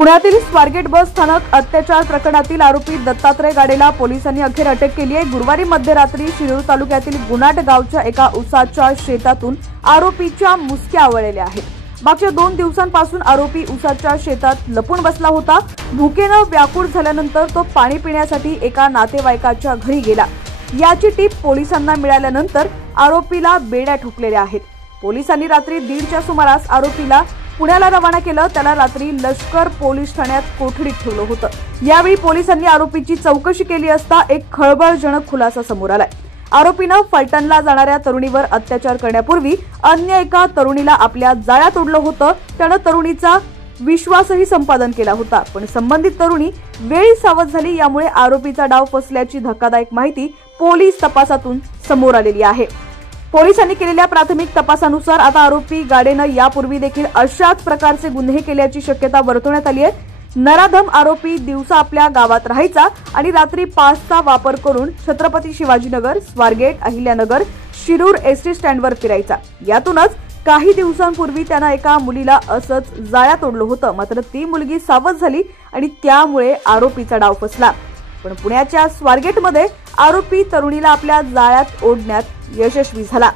पुण्यातील स्वारगेट बस स्थानक अत्याचार प्रकरणातील आरोपी दत्तात्रय गाडेला पोलिसांनी अखेर अटक केली आहे। गुरुवारी मध्यरात्री शिरूर तालुक्यातील गुणाट गावच्या एका उसाच्या शेतातून आरोपीच्या मुसक्या आवळलेल्या आहेत। मागच्या 2 दिवसांपासून आरोपी उसाच्या शेतात लपून बसला होता। भुकेने व्याकुळ झाल्यानंतर तो पाणी पिण्यासाठी एका नातेवाईकाच्या घरी गेला। याची टीप पोलिसांना मिळाल्यानंतर आरोपीला बेड्या ठोकलेल्या आहेत। पोलिसांनी रात्री 1:30च्या सुमारास आरोपीला पुण्याला रवाना केलं। त्याला रात्री लष्कर पोलीस ठाण्यात कोठडीत ठेवलं होतं। यावेळी पोलिसांनी आरोपीची चौकशी केली असता एक खळबळजनक खुलासा समोर आलाय। आरोपीनं फलटणला जाणाऱ्या तरुणीवर अत्याचार करण्यापूर्वी अन्य एका तरुणीला आपल्या जाळ्यात ओढलं होतं। त्यानं तरुणीचा विश्वासही संपादन केला होता, पण संबंधित तरुणी वेळी सावध झाली। यामुळे आरोपीचा डाव फसल्याची धक्कादायक माहिती पोलीस तपासातून समोर आलेली आहे। पोलिसांनी केलेल्या प्राथमिक तपासानुसार आता आरोपी गाडेनं यापूर्वी देखील अशाच प्रकारचे गुन्हे केल्याची शक्यता वर्तवण्यात आली आहे। नराधम आरोपी दिवसा आपल्या गावात राहायचा आणि रात्री पासचा वापर करून छत्रपती शिवाजीनगर, स्वारगेट, अहिल्यानगर, शिरूर एसटी स्टँडवर फिरायचा। यातूनच काही दिवसांपूर्वी त्यानं एका मुलीला असंच जाळ्यात ओढलं होतं। मात्र ती मुलगी सावध झाली आणि त्यामुळे आरोपीचा डाव फसला। पण पुण्याच्या स्वारगेटमध्ये आरोपी तरुणीला आपल्या जाळ्यात ओढण्यात यशस्वी झाला।